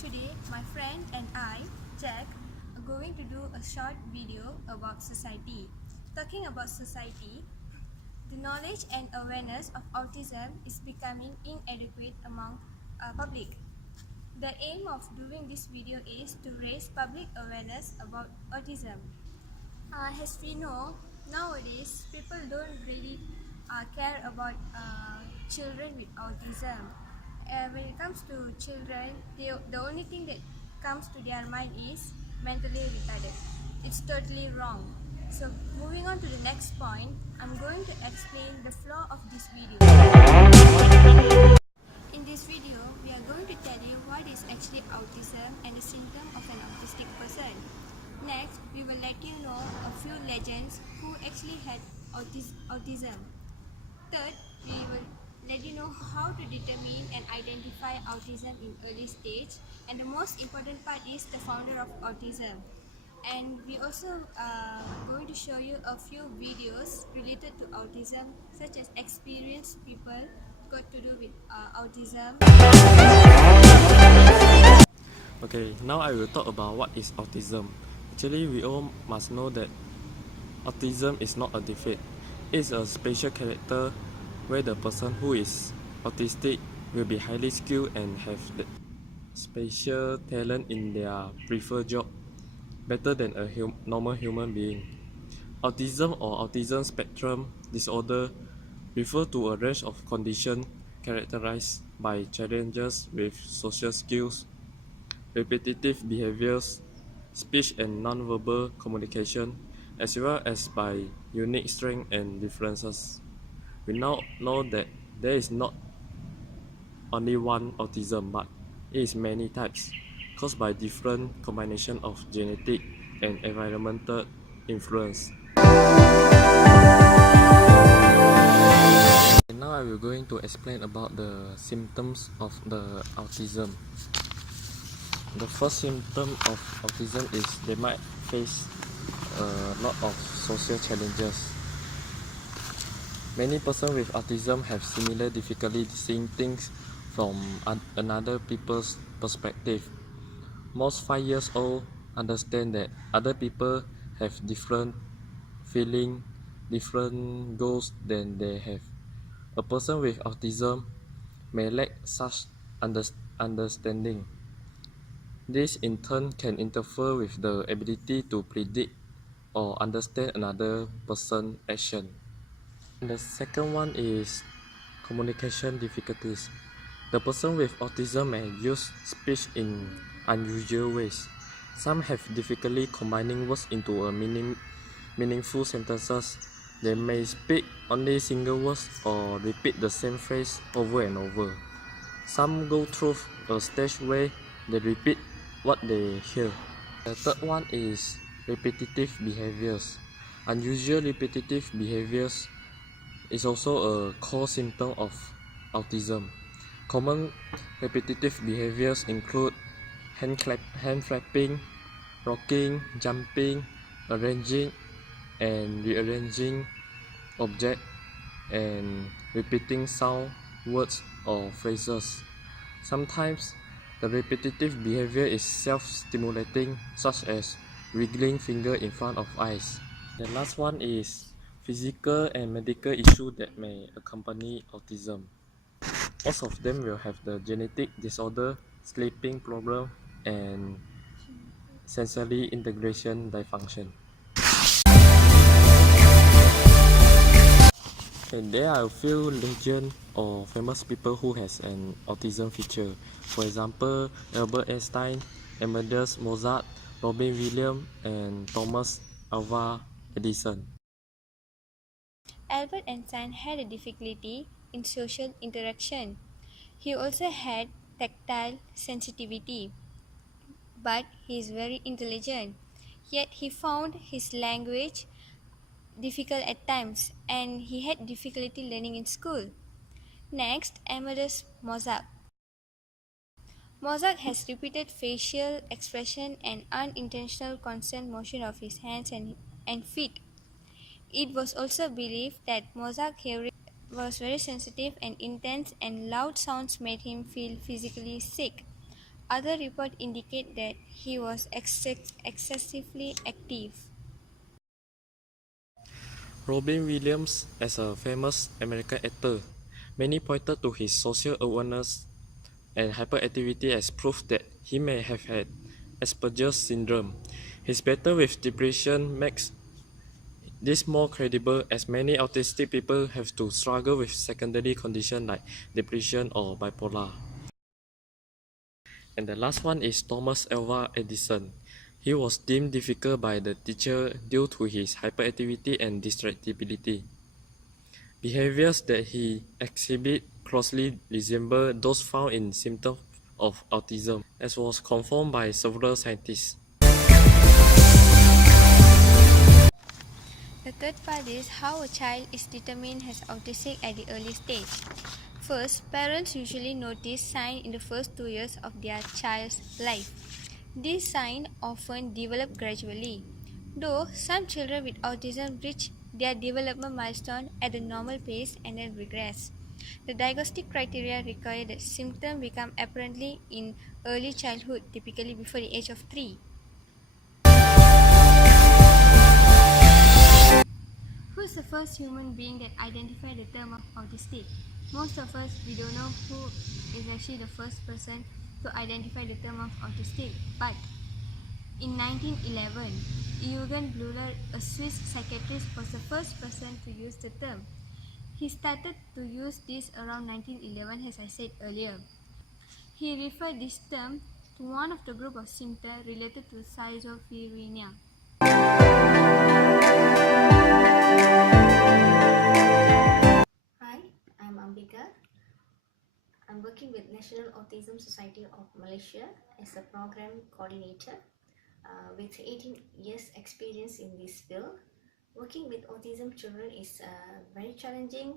Today, my friend and I, Jack, are going to do a short video about society. Talking about society, the knowledge and awareness of autism is becoming inadequate among public. The aim of doing this video is to raise public awareness about autism. As we know, nowadays people don't really care about children with autism. When it comes to children, the only thing that comes to their mind is mentally retarded. It's totally wrong. So moving on to the next point, I'm going to explain the flaw of this video. In this video, we are going to tell you what is actually autism and the symptom of an autistic person. Next, we will let you know a few legends who actually had autism. Third, we will let you know how to determine and identify autism in early stage. And the most important part is the founder of autism. And we also going to show you a few videos related to autism, such as experienced people got to do with autism. Okay, now I will talk about what is autism. Actually, we all must know that autism is not a defect. It's a special character where the person who is autistic will be highly skilled and have the special talent in their preferred job better than a normal human being. Autism or autism spectrum disorder refer to a range of conditions characterized by challenges with social skills, repetitive behaviors, speech and nonverbal communication, as well as by unique strengths and differences. We now know that there is not only one autism, but it is many types, caused by different combination of genetic and environmental influence. And now I will going to explain about the symptoms of the autism. The first symptom of autism is they might face a lot of social challenges. Many persons with autism have similar difficulty seeing things from another people's perspective. Most 5 years old understand that other people have different feeling, different goals than they have. A person with autism may lack such understanding. This in turn can interfere with the ability to predict or understand another person's action. The second one is communication difficulties. The person with autism may use speech in unusual ways. Some have difficulty combining words into a meaningful sentences. They may speak only single words or repeat the same phrase over and over. Some go through a stage where they repeat what they hear. The third one is repetitive behaviors. Unusual repetitive behaviors is also a core symptom of autism. Common repetitive behaviors include hand flapping, rocking, jumping, arranging and rearranging objects, and repeating sound, words or phrases. Sometimes the repetitive behavior is self-stimulating, such as wiggling finger in front of eyes. The last one is physical and medical issues that may accompany autism. Most of them will have the genetic disorder, sleeping problem, and sensory integration dysfunction. And there are a few legend or famous people who has an autism feature. For example, Albert Einstein, Amadeus Mozart, Robin Williams, and Thomas Alva Edison. Albert Einstein had a difficulty in social interaction. He also had tactile sensitivity, but he is very intelligent. Yet he found his language difficult at times and he had difficulty learning in school. Next, Amadeus Mozart. Mozart has repeated facial expression and unintentional constant motion of his hands and feet. It was also believed that Mozart's hearing was very sensitive and intense, and loud sounds made him feel physically sick. Other reports indicate that he was excessively active. Robin Williams, as a famous American actor, many pointed to his social awareness and hyperactivity as proof that he may have had Asperger's syndrome. His battle with depression makes this more credible as many autistic people have to struggle with secondary conditions like depression or bipolar. And the last one is Thomas Alva Edison. He was deemed difficult by the teacher due to his hyperactivity and distractibility. Behaviors that he exhibit closely resemble those found in symptoms of autism, as was confirmed by several scientists. The third part is how a child is determined as autistic at the early stage. First, parents usually notice signs in the first 2 years of their child's life. These signs often develop gradually, though some children with autism reach their development milestone at a normal pace and then regress. The diagnostic criteria require that symptoms become apparently in early childhood, typically before the age of 3. Who is the first human being that identified the term of autistic? Most of us, we don't know who is actually the first person to identify the term of autistic. But in 1911, Eugen Bleuler, a Swiss psychiatrist, was the first person to use the term. He started to use this around 1911, as I said earlier. He referred this term to one of the group of symptoms related to schizophrenia. Hi, I'm Ambika. I'm working with National Autism Society of Malaysia as a program coordinator with 18 years experience in this field. Working with autism children is very challenging,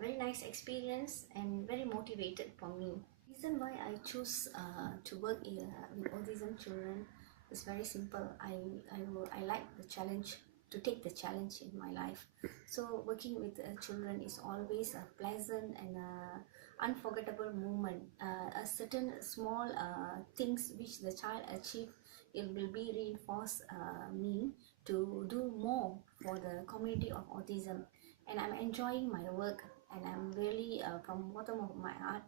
very nice experience and very motivated for me. The reason why I choose to work with autism children is very simple. I like the challenge, to take the challenge in my life. So working with children is always a pleasant and unforgettable moment. A certain small things which the child achieve, it will be reinforce me to do more for the community of autism. And I'm enjoying my work, and I'm really from bottom of my heart,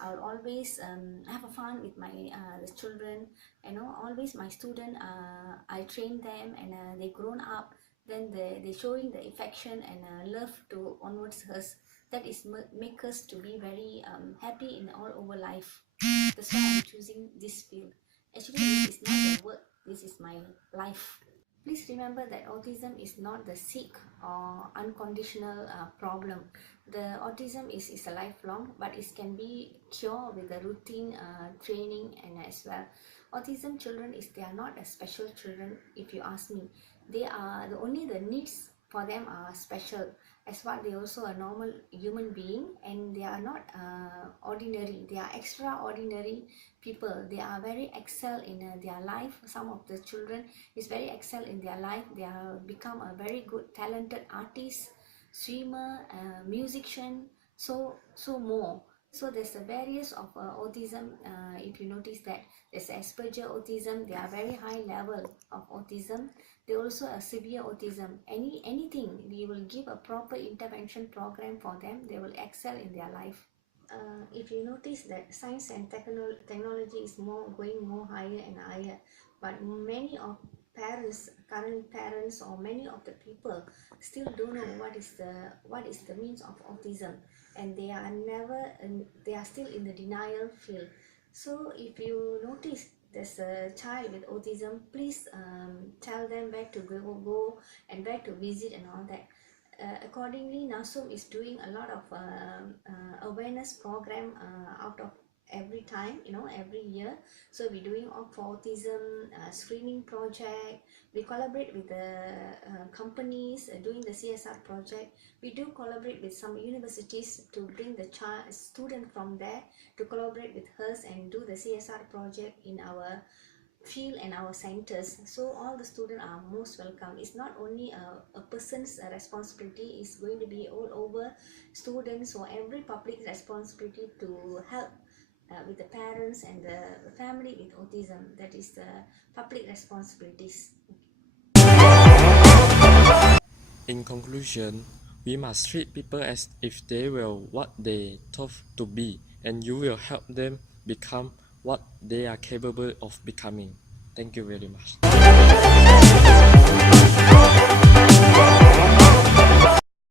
I'll always have a fun with my the children. You know, always my student, I train them and they grown up. Then they showing the affection and love to onwards us. That is make us to be very happy in all over life. That's why I'm choosing this field. Actually, this is not a work. This is my life. Please remember that autism is not the sick or unconditional problem. The autism is a lifelong, but it can be cured with the routine training and as well. Autism children they are not a special children. If you ask me, they are only the needs for them are special. As what they also a normal human being, and they are not ordinary. They are extraordinary people. They are very excel in their life. Some of the children is very excel in their life. They are become a very good talented artist, swimmer, musician, so more. So there's a various of autism. If you notice that there's Asperger autism, they are very high level of autism. They also a severe autism. Anything we will give a proper intervention program for them, they will excel in their life. If you notice that science and technology is going more higher and higher, but many of current parents or many of the people still don't know what is the means of autism, and they are still in the denial field. So if you notice there's a child with autism, please tell them where to go and where to visit and all that. Accordingly, NASUM is doing a lot of awareness program out of every time, every year. So we're doing for autism screening project. We collaborate with the companies doing the CSR project. We do collaborate with some universities to bring the student from there to collaborate with us and do the CSR project in our field and our centers. So all the students are most welcome. It's not only a person's responsibility, it's going to be all over students or every public responsibility to help with the parents and the family with autism. That is the public responsibilities. In conclusion, we must treat people as if they were what they thought to be, and you will help them become what they are capable of becoming. Thank you very much.